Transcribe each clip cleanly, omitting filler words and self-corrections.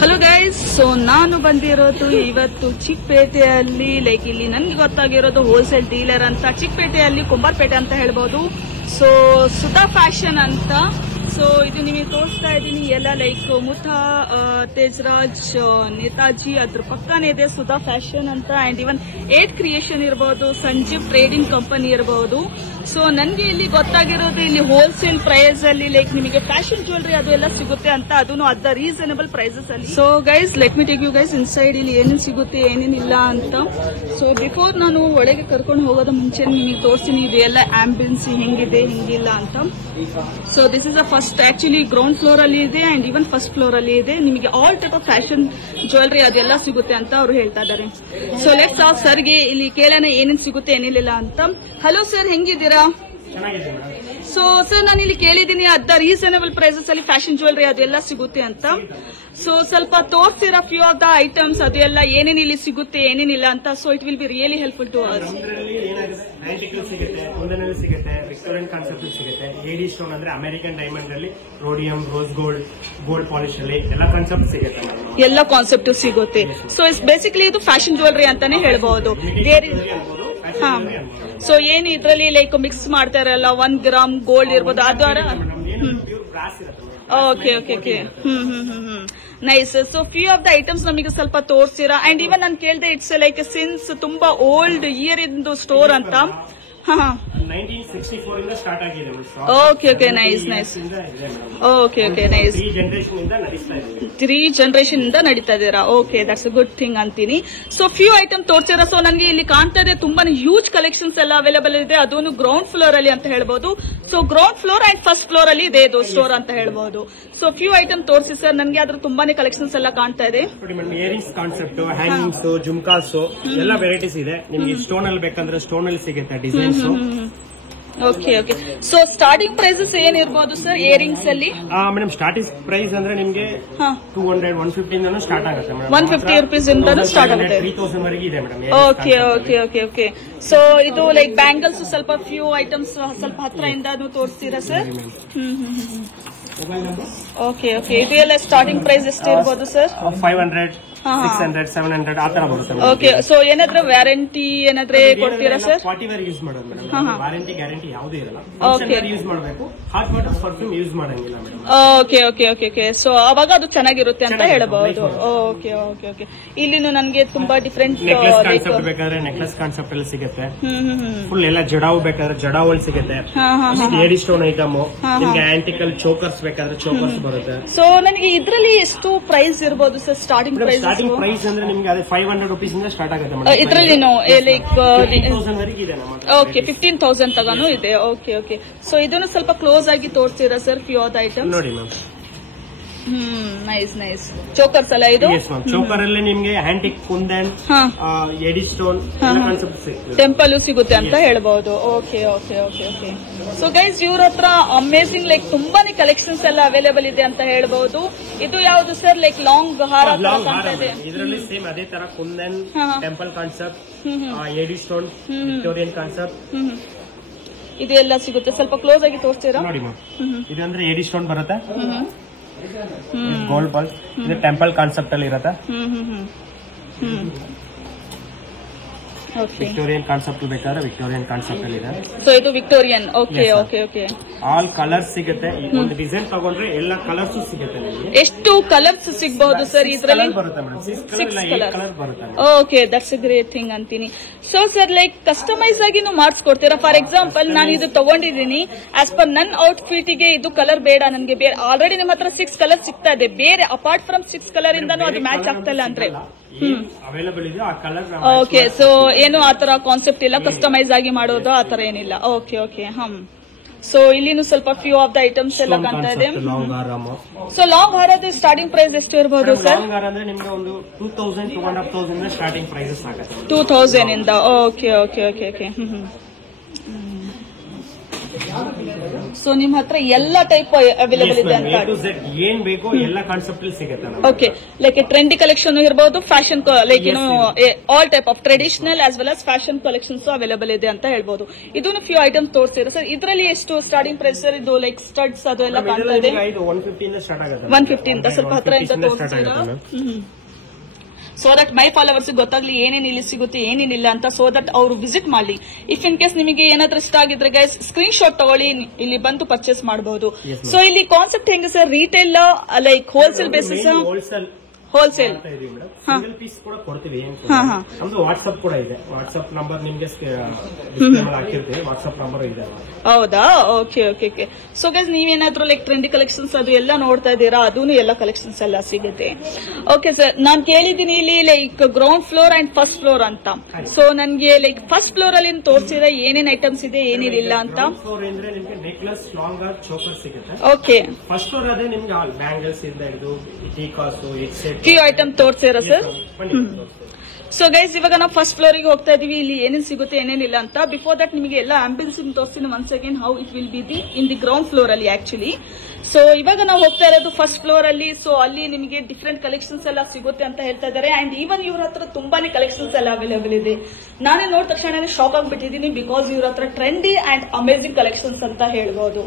Hello guys, so ನಾನು ಬಂದಿರೋದು ಇವತ್ತು ಚಿಕ್ಕಪೇಟೆಯಲ್ಲಿ, ಲೈಕ್ ಇಲ್ಲಿ ನನ್ಗೆ ಗೊತ್ತಾಗಿರೋದು ಹೋಲ್ಸೇಲ್ ಡೀಲರ್ ಅಂತ ಚಿಕ್ಕಪೇಟೆಯಲ್ಲಿ, ಕುಂಬಾರಪೇಟೆ ಅಂತ ಹೇಳ್ಬೋದು. ಸೊ ಸುಧಾ ಫ್ಯಾಷನ್ ಅಂತ. ಸೊ ಇದು ನಿಮಗೆ ತೋರಿಸ್ತಾ ಇದ್ದೀನಿ ಎಲ್ಲ, ಲೈಕ್ ಮುಥಾ, ತೇಜರಾಜ್, ನೇತಾಜಿ, ಅದ್ರ ಪಕ್ಕನೇ ಇದೆ ಸುಧಾ ಫ್ಯಾಷನ್ ಅಂತ. ಅಂಡ್ ಇವನ್ 8 ಕ್ರಿಯೇಷನ್ ಇರಬಹುದು, ಸಂಜೀವ್ ಟ್ರೇಡಿಂಗ್ ಕಂಪನಿ ಇರಬಹುದು. ಸೊ ನನ್ಗೆ ಇಲ್ಲಿ ಗೊತ್ತಾಗಿರೋದು ಇಲ್ಲಿ ಹೋಲ್ಸೇಲ್ ಪ್ರೈಸ್ ಅಲ್ಲಿ ಲೈಕ್ ನಿಮಗೆ ಫ್ಯಾಷನ್ ಜ್ಯುವೆಲರಿ ಅದು ಎಲ್ಲ ಸಿಗುತ್ತೆ ಅಂತ, ಅದನ್ನು ಅದ ರೀಸನಬಲ್ ಪ್ರೈಸಸ್ ಅಲ್ಲಿ. So guys, let me take you guys inside ಇಲ್ಲಿ ಏನೇನು ಸಿಗುತ್ತೆ ಏನೇನಿಲ್ಲ ಅಂತ. ಸೊ ಬಿಫೋರ್ ನಾನು ಒಳಗೆ ಕರ್ಕೊಂಡು ಹೋಗೋದ ಮುಂಚೆ ನಿಮಗೆ ತೋರಿಸ್ತೀನಿ ಇದು ಎಲ್ಲ ಆಂಬಿಯನ್ಸಿ ಹೆಂಗಿದೆ ಹೆಂಗಿಲ್ಲ ಅಂತ. So this is the first, actually ground floor ಅಲ್ಲಿ ಇದೆ ಅಂಡ್ ಇವನ್ ಫಸ್ಟ್ ಫ್ಲೋರ್ ಅಲ್ಲಿ ಇದೆ. ನಿಮಗೆ all type of fashion jewellery ಅದೆಲ್ಲ ಸಿಗುತ್ತೆ ಅಂತ ಅವರು ಹೇಳ್ತಾ ಇದ್ದಾರೆ. ಸೊ ಲೆಟ್ಸ್ ಆಫ್ ಸರ್ಗೆ ಇಲ್ಲಿ ಕೇಳೋಣ ಏನೇನು ಸಿಗುತ್ತೆ ಏನಿಲ್ಲ ಅಂತ. ಹಲೋ ಸರ್, ಹೆಂಗಿದ್ದೀರಾ? ಸೊ ಸರ್, ನಾನು ಇಲ್ಲಿ ಕೇಳಿದ್ದೀನಿ ಅದ ರೀಸನಬಲ್ ಪ್ರೈಸಸ್ ಅಲ್ಲಿ ಫ್ಯಾಷನ್ ಜ್ಯುವೆಲರಿ ಅದೆಲ್ಲ ಸಿಗುತ್ತೆ ಅಂತ. ಸೊ ಸ್ವಲ್ಪ ತೋರಿಸ್ತೀರಾ ಫ್ಯೂ ಆಫ್ ದ ಐಟಮ್ಸ್ ಅದೆಲ್ಲ ಏನೇನು ಇಲ್ಲಿ ಸಿಗುತ್ತೆ ಏನೇನಿಲ್ಲ ಅಂತ. So it will be really helpful to us. ಸಿಗುತ್ತೆ, ಒಂದನಲ್ಲಿ ಸಿಗುತ್ತೆ, ವಿಕ್ಟೋರಿಯನ್ ಕಾನ್ಸೆಪ್ಟ್ ಸಿಗುತ್ತೆ, ಏಡಿ ಸ್ಟೋನ್ ಅಂದ್ರೆ ಅಮೆರಿಕನ್ ಡೈಮಂಡ್ ಅಲ್ಲಿ, rhodium, rose gold, gold polish ಅಲ್ಲಿ ಎಲ್ಲ ಕಾನ್ಸೆಪ್ಟ್ ಸಿಗುತ್ತೆ. ಎಲ್ಲ ಕಾನ್ಸೆಪ್ಟ್ ಸಿಗುತ್ತೆ. ಸೊ ಇಟ್ಸ್ ಬೇಸಿಕಲಿ ಇದು ಫ್ಯಾಷನ್ ಜ್ಯುವೆಲರಿ ಅಂತಾನೆ ಹೇಳ್ಬಹುದು. ಸೊ ಏನು ಇದ್ರಲ್ಲಿ ಲೈಕ್ ಮಿಕ್ಸ್ ಮಾಡ್ತಾರಲ್ಲ, 1 ಗ್ರಾಮ್ ಗೋಲ್ಡ್ ಇರ್ಬೋದು ಅದರ. Okay okay okay, nice. So few of the items ನಮಗೆ ಸ್ವಲ್ಪ ತೋರಿಸ್ತೀರಾ? ಅಂಡ್ ಇವನ್ ನಾನು ಕೇಳಿದೆ, ಇಟ್ಸ್ ಲೈಕ್ ಸಿನ್ಸ್ ತುಂಬಾ ಓಲ್ಡ್ ಇಯರ್ ಇಂದು ಸ್ಟೋರ್ ಅಂತ. 1964 ಇಂದ ಸ್ಟಾರ್ಟ್ ಆಗಿದೆ. Okay okay, nice nice. Okay okay, nice. 3 generation ಇಂದ ನಡೀತಾ ಇದೀರಾ. Okay, that's a good thing ಅಂತೀನಿ. ಸೊ ಫ್ಯೂ ಐಟಮ್ ತೋರಿಸಿರ. ಸೊ ನನಗೆ ಇಲ್ಲಿ ಕಾಣ್ತಾ ಇದೆ ತುಂಬಾನೇ ಹ್ಯೂಜ್ ಕಲೆಕ್ಷನ್ಸ್ ಎಲ್ಲ ಅವೈಲೇಬಲ್ ಇದೆ, ಅದನ್ನು ಗ್ರೌಂಡ್ ಫ್ಲೋರ್ ಅಲ್ಲಿ ಅಂತ ಹೇಳ್ಬಹುದು. So ground floor and first floor ಅಲ್ಲಿ ಇದೆ ಇದು ಸ್ಟೋರ್ ಅಂತ ಹೇಳ್ಬಹುದು. ಸೊ ಫ್ಯೂ ಐಟಮ್ ತೋರಿಸಿ ಸರ್, ನನಗೆ ಅದ್ರ ತುಂಬಾನೇ ಕಲೆಕ್ಷನ್ಸ್ ಎಲ್ಲ ಕಾಣ್ತಾ ಇದೆ. ಇಯರಿಂಗ್ಸ್ ಕಾನ್ಸೆಪ್ಟ್, ಹ್ಯಾಂಗಿಂಗ್ಸ್, ಜುಮ್ಕಾಸ್ ಎಲ್ಲ ವೆರೈಟೀಸ್ ಇದೆ. ನಿಮಗೆ ಸ್ಟೋನ್ ಅಲ್ಲಿ ಬೇಕಂದ್ರೆ ಸ್ಟೋನ್ ಅಲ್ಲಿ ಸಿಗುತ್ತೆ designs. Okay okay. So starting prices ಏನಿರ್ಬೋದು ಸರ್ ಇಯರಿಂಗ್ಸ್ ಅಲ್ಲಿ? ಮೇಡಮ್ ಸ್ಟಾರ್ಟಿಂಗ್ ಪ್ರೈಸ್ ಅಂದ್ರೆ ನಿಮ್ಗೆ 200, 150 ಇಂದ ಸ್ಟಾರ್ಟ್ ಆಗುತ್ತೆ. 150 rupees ಇಂದ ಸ್ಟಾರ್ಟ್ ಆಗುತ್ತೆ. 3000 ವರೆಗೆ ಇದೆ madam. Okay okay okay okay. So ಇದು ಲೈಕ್ ಬ್ಯಾಂಗಲ್ಸ್ ಸ್ವಲ್ಪ ಫ್ಯೂ ಐಟಮ್ಸ್ ಸ್ವಲ್ಪ ಹತ್ರದಿಂದ ತೋರಿಸ್ತೀರಾ ಸರ್? Okay okay. ಇದು ಎಲ್ಲ ಸ್ಟಾರ್ಟಿಂಗ್ ಪ್ರೈಸ್ ಎಷ್ಟು ಇರ್ಬೋದು ಸರ್? 500, 600, 700 ಆ ತರ ಬರುತ್ತೆ. ಓಕೆ. ಸೊ ಏನಾದ್ರೂ ವ್ಯಾರಂಟಿ ಏನಾದ್ರೆ ಕೊಡ್ತೀರಾ ಸರ್? ಪಾರ್ಟಿ ವೇರ್ ಯೂಸ್ ಮಾಡೋದು ಮೇಡಮ್, ವಾರಂಟಿ ಗ್ಯಾರಂಟಿ ಯಾವುದೇ ಇರಲ್ಲ. ಫಂಕ್ಷನ್ ಯೂಸ್ ಮಾಡಬೇಕು, ಹಾಟ್ ವಾಟರ್ ಪರ್ಫ್ಯೂಮ್ ಯೂಸ್ ಮಾಡಂಗಿಲ್ಲ madam. Okay okay okay okay. So ಅವಾಗ ಅದು ಚೆನ್ನಾಗಿರುತ್ತೆ ಅಂತ ಹೇಳಬಹುದು. Okay okay okay. ಇಲ್ಲಿನೂ ನನಗೆ ತುಂಬಾ ಡಿಫ್ರೆಂಟ್ ನೆಕ್ಲೆಸ್ ಕಾನ್ಸೆಪ್ಟ್ ಬೇಕಾದ್ರೆ ನೆಕ್ಲೆಸ್ ಕಾನ್ಸೆಪ್ಟ್ ಅಲ್ಲಿ ಸಿಗುತ್ತೆ. ಫುಲ್ ಎಲ್ಲ ಜಡಾವ್ ಬೇಕಾದ್ರೆ ಜಡಾವ್ ಅಲ್ಲಿ ಸಿಗುತ್ತೆ. ಏಡಿ ಸ್ಟೋನ್ ಐಟಮ್, ನಿಮ್ಗೆ ಆಂಟಿಕಲ್ ಚೋಕರ್ಸ್ ಬೇಕಾದ್ರೆ ಚೋಕರ್ಸ್ ಬರುತ್ತೆ. ಸೊ ನನಗೆ ಇದ್ರಲ್ಲಿ ಎಷ್ಟು ಪ್ರೈಸ್ ಇರ್ಬೋದು sir starting price? Starting price ಅಂದ್ರೆ ನಿಮ್ಗೆ ಅದೇ 500 rupees ಇಂದ ಸ್ಟಾರ್ಟ್ ಆಗುತ್ತೆ. ಇದ್ರಲ್ಲಿ ಲೈಕ್ 15,000 ವರೆಗೆ ಇದೆ ನಮ್ಮ. ಓಕೆ, 15,000 ತಗಾನು ಇದೆ. Okay okay. ಸೊ ಇದನ್ನು ಸ್ವಲ್ಪ ಕ್ಲೋಸ್ ಆಗಿ ತೋರಿಸ್ತೀರಾ sir few of the items? ನೋಡಿ ಮ್ಯಾಮ್. Nice nice. ಚೋಕರ್ಸ್ ಅಲ್ಲ ಇದು? ಚೋಕರ್ ಅಲ್ಲಿ ನಿಮ್ಗೆ ಹ್ಯಾಂಟಿಕ್, ಕುಂದನ್, ಎಡಿ ಸ್ಟೋನ್ ಕಾನ್ಸೆಪ್ಟ್ ಸಿಗುತ್ತೆ. ಟೆಂಪಲ್ ಸಿಗುತ್ತೆ ಅಂತ ಹೇಳ್ಬಹುದು. Okay okay okay okay. So guys, ಇವ್ರ ಹತ್ರ ಅಮೇಸಿಂಗ್ ಲೈಕ್ ತುಂಬಾನೇ ಕಲೆಕ್ಷನ್ಸ್ ಎಲ್ಲ ಅವೈಲೇಬಲ್ ಇದೆ ಅಂತ ಹೇಳ್ಬಹುದು. ಇದು ಯಾವ್ದು ಸರ್? ಲೈಕ್ ಲಾಂಗ್ ಹಾರ ಇದೆ ಇದರಲ್ಲಿ. ಸೇಮ್ ಅದೇ ತರ ಕುಂದನ್, ಟೆಂಪಲ್ ಕಾನ್ಸೆಪ್ಟ್, ಎಡಿ ಸ್ಟೋನ್, ವಿಕ್ಟೋರಿಯನ್ ಕಾನ್ಸೆಪ್ಟ್ ಇದು ಎಲ್ಲ ಸಿಗುತ್ತೆ. ಸ್ವಲ್ಪ ಕ್ಲೋಸ್ ಆಗಿ ತೋರಿಸ್ತೀರಾ? ನೋಡಿ ಮ್ಯಾಮ್, ಇದಂದ್ರೆ ಎಡಿ ಸ್ಟೋನ್ ಬರುತ್ತೆ, ಗೋಲ್ಡ್ ಬಾಲ್. ಇದು ಟೆಂಪಲ್ ಕಾನ್ಸೆಪ್ಟ್ ಅಲ್ಲಿ ಇರುತ್ತೆ. ವಿಕ್ಟೋರಿಯನ್ ಕಾನ್ಸೆಪ್ಟ್ ಬೇಕಾದ್ರೆ ವಿಕ್ಟೋರಿಯನ್ ಕಾನ್ಸೆಪ್ಟ್ ಅಲ್ಲಿ ಇದೆ. ಸೊ ಇದು Victorian. Okay okay okay. All colours ಸಿಗುತ್ತೆ. ಒಂದು ಡಿಸೈನ್ ತಗೊಂಡ್ರೆ ಎಲ್ಲ ಕಲರ್ಸ್ ಸಿಗುತ್ತೆ. ಎಷ್ಟು ಕಲರ್ಸ್ ಸಿಗಬಹುದು ಸರ್ ಇದರಲ್ಲಿ? ಬರುತ್ತೆ ಮೇಡಮ್, 6 ಕಲರ್ ಬರುತ್ತೆ. Okay, that's a great thing ಅಂತೀನಿ. ಸೊ ಸರ್, ಲೈಕ್ ಕಸ್ಟಮೈಸ್ ಆಗಿನೂ ಮಾಡಿಸ್ಕೊಡ್ತೀರಾ? ಫಾರ್ ಎಕ್ಸಾಂಪಲ್ ನಾನು ಇದು ತಗೊಂಡಿದ್ದೀನಿ, ಆಸ್ ಪರ್ ನನ್ನ ಔಟ್ಫಿಟ್ ಗೆ ಇದು ಕಲರ್ ಬೇಡ ನನಗೆ, ಬೇರೆ ಆಲ್ರೆಡಿ ನಿಮ್ಮ ಹತ್ರ 6 ಕಲರ್ ಸಿಗ್ತಾ ಇದೆ, ಬೇರೆ ಅಪಾರ್ಟ್ ಫ್ರಮ್ 6 ಕಲರ್ ಇಂದಾನು ಅದು ಮ್ಯಾಚ್ ಆಗ್ತಾ ಇಲ್ಲ ಅಂದ್ರೆ ಅವೈಲೇಬಲ್ ಇದೆ ಆ ಕಲರ್. ಓಕೆ. ಸೊ ಏನು ಆತರ ಕಾನ್ಸೆಪ್ಟ್ ಇಲ್ಲ, ಕಸ್ಟಮೈಸ್ ಆಗಿ ಮಾಡೋದು ಆತರ ಏನಿಲ್ಲ. Okay okay. ಸೊ ಇಲ್ಲಿನೂ ಸ್ವಲ್ಪ ಫ್ಯೂ ಆಫ್ ದ ಐಟಮ್ಸ್ ಎಲ್ಲ ಕಾಣ್ತಾ ಇದೆ. ಸೊ ಲಾಂಗ್ ಹಾರದ ಸ್ಟಾರ್ಟಿಂಗ್ ಪ್ರೈಸ್ ಎಷ್ಟು ಇರಬಹುದು ಸರ್? ಲಾಂಗ್ ಹಾರ ಅಂದ್ರೆ ನಿಮ್ಗೆ ಒಂದು 2000, 2,500 ಸ್ಟಾರ್ಟಿಂಗ್ ಪ್ರೈಸಸ್ ಆಗುತ್ತೆ. 2000 ಇಂದ. Okay okay okay okay. So ನಿಮ್ ಹತ್ರ ಎಲ್ಲ ಟೈಪ್ ಅವೈಲೇಬಲ್ ಇದೆ ಅಂತ. ಏನ್ ಬೇಕೋ ಎಲ್ಲ ಕಾನ್ಸೆಪ್ಟ್ ಸಿಗುತ್ತೆ. ಓಕೆ, ಲೈಕ್ ಟ್ರೆಂಡಿ ಕಲೆಕ್ಷನ್ ಇರಬಹುದು, fashion like all type of traditional as well as fashion collections available ಇದೆ ಅಂತ ಹೇಳ್ಬಹುದು. ಇದನ್ನು ಫ್ಯೂ ಐಟಮ್ಸ್ ತೋರಿಸ್ತೀರಾ ಸರ್? ಇದರಲ್ಲಿ ಎಷ್ಟು ಸ್ಟಾರ್ಟಿಂಗ್ ಪ್ರೈಸ್ ಸರ್? ಇದು ಲೈಕ್ ಸ್ಟಡ್ಸ್ ಅದು ಎಲ್ಲ ಕಾಣ್ತಾ ಇದೆ. 150 ಇಂದ ಸ್ವಲ್ಪ ಹತ್ರ ಇಂದ ತೋರಿಸ್ತೀರಾ? ಸೊ ದಟ್ ಮೈ ಫಾಲೋವರ್ಸ್ ಗೊತ್ತಾಗ್ಲಿ ಏನೇನು ಇಲ್ಲಿ ಸಿಗುತ್ತೆ ಏನೇನಿಲ್ಲ ಅಂತ, ಸೊ ದಟ್ ಅವರು ವಿಸಿಟ್ ಮಾಡಲಿ. ಇಫ್ ಇನ್ ಕೇಸ್ ನಿಮಗೆ ಏನಾದ್ರೂ ಇಷ್ಟ ಆಗಿದ್ರೆ ಗೈಸ್ ಸ್ಕ್ರೀನ್ ಶಾಟ್ ತಗೊಳ್ಳಿ, ಇಲ್ಲಿ ಬಂದು ಪರ್ಚೇಸ್ ಮಾಡಬಹುದು. ಸೊ ಇಲ್ಲಿ ಕಾನ್ಸೆಪ್ಟ್ ಹೆಂಗೆ sir? Retail like wholesale basis? Wholesale single piece ಕೂಡ ಕೊಡ್ತೀವಿ. ನಮ್ದು ವಾಟ್ಸ್ಆಪ್ ಕೂಡ ಇದೆ. ವಾಟ್ಸ್ಆಪ್ ನಂಬರ್ ನಿಮ್ಗೆ ಹಾಕಿರ್ತೀವಿ, ವಾಟ್ಸ್ಆಪ್ ನಂಬರ್ ಇದೆ. ಹೌದಾ? Okay okay okay. So guys ನೀವೇನಾದ್ರೂ ಲೈಕ್ ಟ್ರೆಂಡಿ ಕಲೆಕ್ಷನ್ಸ್ ಅದು ಎಲ್ಲ ನೋಡ್ತಾ ಇದ್ದೀರಾ? ಅದೂ ಎಲ್ಲ ಕಲೆಕ್ಷನ್ಸ್ ಎಲ್ಲ ಸಿಗುತ್ತೆ. ಓಕೆ ಸರ್, ನಾನ್ ಕೇಳಿದ್ದೀನಿ ಇಲ್ಲಿ like ground floor and first floor ಅಂತ. ಸೊ ನನ್ಗೆ ಲೈಕ್ ಫಸ್ಟ್ ಫ್ಲೋರ್ ಅಲ್ಲಿ ತೋರಿಸಿದ್ರೆ ಏನೇನ್ ಐಟಮ್ಸ್ ಇದೆ ಏನೇನಿಲ್ಲ ಅಂತ. ನೆಕ್ಲೆಸ್, ಲಾಂಗ್ ಚೋಕರ್ ಸಿಗುತ್ತೆ. ಓಕೆ, ಫಸ್ಟ್ ಫ್ಲೋರ್ ಅದೇ ನಿಮ್ಗೆ ಬ್ಯಾಂಗಲ್ಸ್ ಇಂದ ಹಿಡಿದು ಟೀಕಾಸು ಫ್ಯೂ ಐಟಮ್ ತೋರಿಸಿರಾ ಸರ್? ಸೊ ಗೈಸ್ ಇವಾಗ ನಾವು ಫಸ್ಟ್ ಫ್ಲೋರ್ ಗೆ ಹೋಗ್ತಾ ಇದೀವಿ. ಇಲ್ಲಿ ಏನೇನು ಸಿಗುತ್ತೆ ಏನೇನಿಲ್ಲ ಅಂತ. ಬಿಫೋರ್ ದಟ್ ನಿಮಗೆ ಎಲ್ಲ ಆಂಬಿಯನ್ಸ್ ತೋರಿಸ್ತೀನಿ once again how it will be in the ground floor ಅಲ್ಲಿ ಆಕ್ಚುಲಿ. ಸೊ ಇವಾಗ ನಾವು ಹೋಗ್ತಾ ಇರೋದು ಫಸ್ಟ್ ಫ್ಲೋರ್ ಅಲ್ಲಿ. ಸೊ ಅಲ್ಲಿ ನಿಮಗೆ ಡಿಫ್ರೆಂಟ್ ಕಲೆಕ್ಷನ್ಸ್ ಎಲ್ಲ ಸಿಗುತ್ತೆ ಅಂತ ಹೇಳ್ತಾ ಇದ್ದಾರೆ. ಅಂಡ್ ಈವನ್ ಇವ್ರ ಹತ್ರ ತುಂಬಾನೇ ಕಲೆಕ್ಷನ್ಸ್ ಎಲ್ಲ ಅವೈಲೇಬಲ್ ಇದೆ. ನಾನೇ ನೋಡಿದ ತಕ್ಷಣ ಶಾಕ್ ಆಗ್ಬಿಟ್ಟಿದ್ದೀನಿ, ಬಿಕಾಸ್ ಇವ್ರ ಹತ್ರ ಟ್ರೆಂಡಿ ಅಂಡ್ ಅಮೇಸಿಂಗ್ ಕಲೆಕ್ಷನ್ಸ್ ಅಂತ ಹೇಳ್ಬೋದು.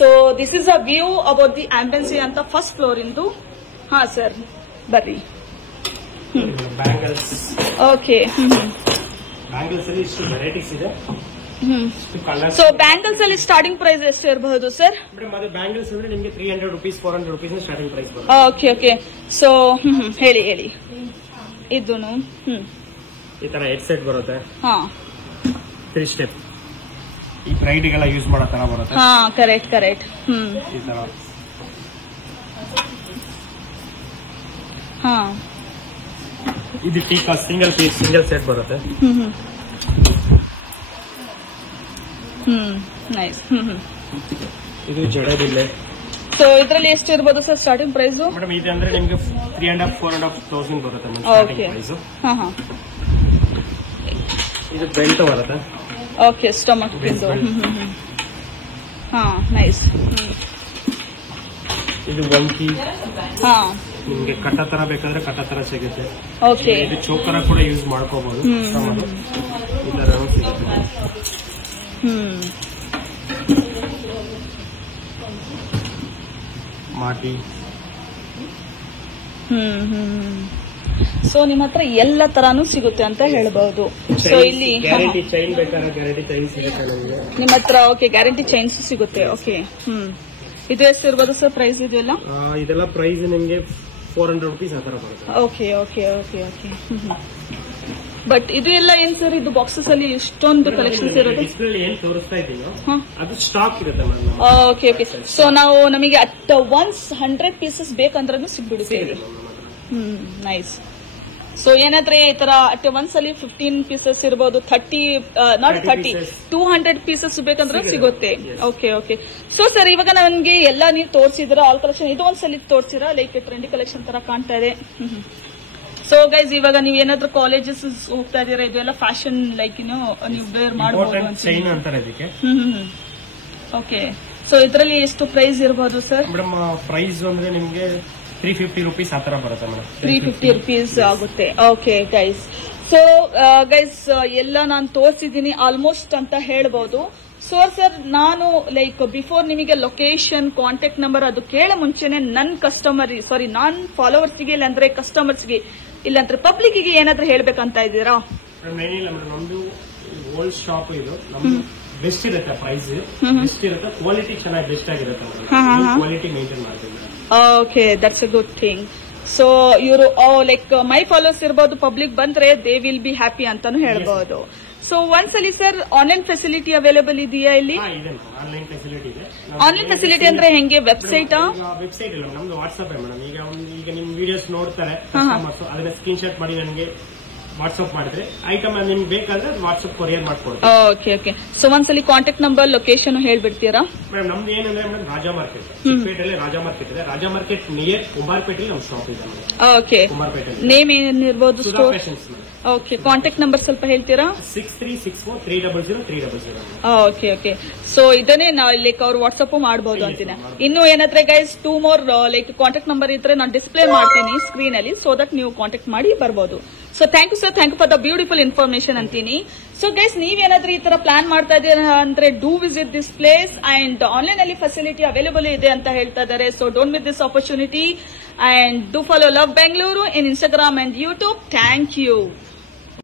So this is a view about the ambience ಅಂತ ಫಸ್ಟ್ ಫ್ಲೋರ್ ಇಂದು. ಹಾ ಸರ್ ಬರ್ರಿ. ಬ್ಯಾಂಗಲ್ಸ್. ಓಕೆ, ಬ್ಯಾಂಗಲ್ಸ್ ಅಲ್ಲಿ ಇಷ್ಟು ವೆರೈಟೀಸ್ ಇದೆ. ಸೊ ಬ್ಯಾಂಗಲ್ಸ್ ಅಲ್ಲಿ ಸ್ಟಾರ್ಟಿಂಗ್ ಪ್ರೈಸ್ ಎಷ್ಟು ಇರಬಹುದು ಸರ್? ಮೇಡಮ್ ಬ್ಯಾಂಗಲ್ಸ್ ಅಂದ್ರೆ ನಿಮಗೆ 300 ರೂಪೀಸ್ 400 ರೂಪೀಸ್ ಸ್ಟಾರ್ಟಿಂಗ್ ಪ್ರೈಸ್ ಬರುತ್ತೆ. Okay okay. ಸೊ ಹೇಳಿ ಹೇಳಿ. ಇದೂನು ಈ ತರ ಹೆಡ್ ಸೆಟ್ ಬರುತ್ತೆ. ಹಾ, 3 ಸ್ಟೆಪ್. ಈ ಬ್ರೈಡ್ ಗೆಲ್ಲ ಯೂಸ್ ಮಾಡೋ ತರ ಬರುತ್ತೆ. ಹಾ, ಕರೆಕ್ಟ್ ಕರೆಕ್ಟ್. ಈ ತರ. ಹಾ, ಇದು ಟೀಕಾ ಸಿಂಗಲ್ ಪೀಸ್ ಸಿಂಗಲ್ ಸೆಟ್ ಬರುತ್ತೆ. ನೈಸ್. ಇದು ಜಡೆಬಿಲ್ಲೆ. ಸೊ ಇದರಲ್ಲಿ ಎಷ್ಟು ಇರಬಹುದು ಸರ್ ಸ್ಟಾರ್ಟಿಂಗ್ ಪ್ರೈಸ್? ಮೇಡಮ್ ಇದು ಅಂದ್ರೆ ನಿಮಗೆ 3,500-4,500 ಬರುತ್ತೆ ಸ್ಟಾರ್ಟಿಂಗ್ ಪ್ರೈಸ್. ಇದು ಬೆಲ್ಟ್ ಬರುತ್ತೆ. ಓಕೆ, ಸ್ಟಮಕ್ ಇದು. ಹಾ, ನೈಸ್. ಇದು ವಂಕಿ. ಹಾ, ನಿಮ್ಗೆ ಕಟ್ಟ ತರ ಬೇಕಾದ್ರೆ ಕಟ್ಟ ತರ ಸಿಗುತ್ತೆ. ಓಕೆ, ಇದು ಚೋಕರ ಕೂಡ ಯೂಸ್ ಮಾಡ್ಕೋಬಹುದು. ಈ ತರ ಸಿಗುತ್ತೆ. ಮಾಟಿ. ಸೊ ನಿಮ್ಮ ಹತ್ರ ಎಲ್ಲ ತರಾನು ಸಿಗುತ್ತೆ ಅಂತ ಹೇಳ್ಬಹುದು. ಸೊ ಇಲ್ಲಿ ಗ್ಯಾರಂಟಿ ಚೈನ್ ಬೇಕಾದ್ರೆ ಗ್ಯಾರಂಟಿ ಚೈನ್ ಸಿಗುತ್ತೆ ನಮಗೆ ನಿಮ್ಮ ಹತ್ರ. ಓಕೆ, ಗ್ಯಾರಂಟಿ ಚೈನ್ಸ್ ಸಿಗುತ್ತೆ. ಓಕೆ, ಇದು ಎಷ್ಟು ಇರ್ಬೋದು ಸರ್ ಪ್ರೈಸ್? ಇದೆಲ್ಲ ಇದೆಲ್ಲ ಪ್ರೈಸ್ ನಿಮಗೆ 400 ರೂಪೀಸ್ ಆ ತರ ಬರುತ್ತೆ. Okay okay okay okay. But ಇದು ಎಲ್ಲ ಏನ್ ಸರ್? ಇದು ಬಾಕ್ಸಸ್ ಅಲ್ಲಿ ಇಷ್ಟೊಂದು ಕಲೆಕ್ಷನ್ಸ್ ಇರುತ್ತೆ. ಡಿಸ್ಪ್ಲೇ ಏನ್ ತೋರಿಸ್ತಾ ಇದೀನೋ ಅದು ಸ್ಟಾಕ್ ಇರುತ್ತೆ ಮ್ಯಾಮ್. Okay okay. ಸೊ ನಾವು ನಮಗೆ ಅಟ್ ಒನ್ಸ್ 100 ಪೀಸಸ್ ಬೇಕಂದ್ರೂ ಸಿಗ್ಬಿಡುತ್ತೆ. ನೈಸ್. ಸೊ ಏನಾದ್ರೆ ಈ ತರ ಅಟ್ ಒನ್ಸ್ ಅಲ್ಲಿ 15 ಪೀಸಸ್ ಇರಬಹುದು, 200 ಪೀಸಸ್ ಬೇಕಂದ್ರೆ ಸಿಗುತ್ತೆ. Okay okay. ಸೊ ಸರ್ ಇವಾಗ ನನ್ಗೆ ಎಲ್ಲ ನೀವು ತೋರಿಸಿದ್ರ ಆಲ್ ಕಲೆಕ್ಷನ್, ಇದು ಒಂದ್ಸಲಿ ತೋರಿಸಿರಾ? ಲೈಕ್ ಟ್ರೆಂಡಿ ಕಲೆಕ್ಷನ್ ತರ ಕಾಣ್ತಾ ಇದೆ. ಸೊ ಗೈಸ್ ಇವಾಗ ನೀವು ಏನಾದ್ರೂ ಕಾಲೇಜಸ್ ಹೋಗ್ತಾ ಇದೀರಾ, ಇದೆಲ್ಲ ಫ್ಯಾಷನ್ ಲೈಕ್ ನೀವು ವೇರ್ ಮಾಡಬಹುದು. ಓಕೆ. ಸೊ ಇದರಲ್ಲಿ ಎಷ್ಟು ಪ್ರೈಸ್ ಇರಬಹುದು ಸರ್? ಮೇಡಮ್ ಪ್ರೈಸ್ ಅಂದ್ರೆ ನಿಮ್ಗೆ 350 ರೂಪೀಸ್ ಆ ತರ ಬರುತ್ತೆ ಮೇಡಮ್. 350 ರೂಪೀಸ್ ಆಗುತ್ತೆ. Okay guys. ಸೊ ಗೈಸ್ ಎಲ್ಲ ನಾನು ತೋರಿಸಿದ್ದೀನಿ ಆಲ್ಮೋಸ್ಟ್ ಅಂತ ಹೇಳ್ಬಹುದು. ಸೊ ಸರ್ ನಾನು ಲೈಕ್ ಬಿಫೋರ್ ನಿಮಗೆ ಲೊಕೇಶನ್ ಕಾಂಟ್ಯಾಕ್ಟ್ ನಂಬರ್ ಅದು ಕೇಳ ಮುಂಚೆನೆ ನಾನ್ ಫಾಲೋವರ್ಸ್ಗೆ ಇಲ್ಲಾಂದ್ರೆ ಕಸ್ಟಮರ್ಸ್ಗೆ ಇಲ್ಲಾಂದ್ರೆ ಪಬ್ಲಿಕ್ಗೆ ಏನಾದ್ರೂ ಹೇಳ್ಬೇಕಂತ ಇದ್ದೀರಾ? ಏನಿಲ್ಲ ಮೇಡಮ್, ನಮ್ದು ಓಲ್ಡ್ ಶಾಪ್ ಇದು. ನಮ್ದು ಬೆಸ್ಟ್ ಇರುತ್ತೆ, ಪ್ರೈಸ್ ಬೆಸ್ಟ್ ಇರುತ್ತೆ, ಕ್ವಾಲಿಟಿ ಚೆನ್ನಾಗಿ ಬೆಸ್ಟ್ ಆಗಿರುತ್ತೆ. ಕ್ವಾಲಿಟಿ ಮೇಂಟೈನ್ ಮಾಡ್ತೀವಿ. Okay, that's a good thing. So ಇವರು ಲೈಕ್ ಮೈ ಫಾಲೋವರ್ಸ್ ಇರಬಹುದು, ಪಬ್ಲಿಕ್ ಬಂದ್ರೆ ದೇ ವಿಲ್ ಬಿ ಹ್ಯಾಪಿ ಅಂತಾನು ಹೇಳ್ಬಹುದು. ಸೊ ಒಂದ್ಸಲಿ ಸರ್ ಆನ್ಲೈನ್ ಫೆಸಿಲಿಟಿ ಅವೈಲೇಬಲ್ ಇದೆಯಾ ಇಲ್ಲಿ? ಆನ್ಲೈನ್ ಫೆಸಿಲಿಟಿ ಇದೆ. ಆನ್ಲೈನ್ ಫೆಸಿಲಿಟಿ ಅಂದ್ರೆ ಹೆಂಗೆ? ವೆಬ್ಸೈಟ್ ಇಲ್ಲ ನಮ್ದು ವಾಟ್ಸ್ಆಪ್ ಮೇಡಮ್. ಈಗ ನಿಮ್ ವಿಡಿಯೋಸ್ ನೋಡ್ತಾರೆ, ಅದನ್ನ ಸ್ಕ್ರೀನ್ ಶಾಟ್ ಮಾಡಿ ನನಗೆ ವಾಟ್ಸ್ಆಪ್ ಮಾಡಿದ್ರೆ ಐಟಮ್ ನಿಮ್ಗೆ ಬೇಕಾದ್ರೆ ವಾಟ್ಸ್ಆಪ್ ಕೊರಿಯರ್ ಮಾಡ್ಕೊಡ್ತೀವಿ. Okay okay. ಸೊ ಒಂದ್ಸಲಿ ಕಾಂಟ್ಯಾಕ್ಟ್ ನಂಬರ್ ಲೊಕೇಶನ್ ಹೇಳ್ಬಿಡ್ತೀರಾ? ಮೇಡಮ್ ನಮ್ದು ಏನಂದ್ರೆ ಮೇಡಮ್ ರಾಜಾ ಮಾರ್ಕೆಟ್, ಚಿಕ್ಕಪೇಟೆಯಲ್ಲಿ ರಾಜಾ ಮಾರ್ಕೆಟ್ ಇದೆ. ರಾಜಾ ಮಾರ್ಕೆಟ್ ನಿಯರ್ ಕುಂಬಾರಪೇಟೆಯಲ್ಲಿ ನಮ್ಮ ಶಾಪ್ ಇದೆ ಮೇಡಮ್. ಓಕೆ, ಕುಂಬಾರಪೇಟೆಯಲ್ಲಿ ನೇಮ್ ಏನಿರ್ಬೋದು Sudha store? Fashions madam. Okay, contact number ಸ್ವಲ್ಪ ಹೇಳ್ತೀರಾ? 6364300300. Okay okay. ಸೊ ಇದನ್ನೇ ಲೈಕ್ ಅವ್ರು ವಾಟ್ಸಪ್ ಮಾಡಬಹುದು ಅಂತೀನಿ. ಇನ್ನು ಏನಂದ್ರೆ guys 2 more like contact number ಇದ್ರೆ ನಾನು ಡಿಸ್ಪ್ಲೇ ಮಾಡ್ತೀನಿ ಸ್ಕ್ರೀನ್ ಅಲ್ಲಿ, ಸೊ ದಟ್ ನೀವು ಕಾಂಟ್ಯಾಕ್ಟ್ ಮಾಡಿ ಬರ್ಬೋದು. So thank you sir, thank you for the beautiful information ಅಂತೀನಿ. ಸೊ ಗೈಸ್ ನೀವೇನಾದ್ರೂ ಈ ತರ ಪ್ಲಾನ್ ಮಾಡ್ತಾ ಇದ್ದೀರಾ ಅಂದ್ರೆ do visit this place and online ಅಲ್ಲಿ ಫೆಸಿಲಿಟಿ ಅವೈಲೇಬಲ್ ಇದೆ ಅಂತ ಹೇಳ್ತಾ ಇದ್ದಾರೆ. So don't miss this opportunity and do follow love Bengaluru in Instagram and YouTube. Thank you.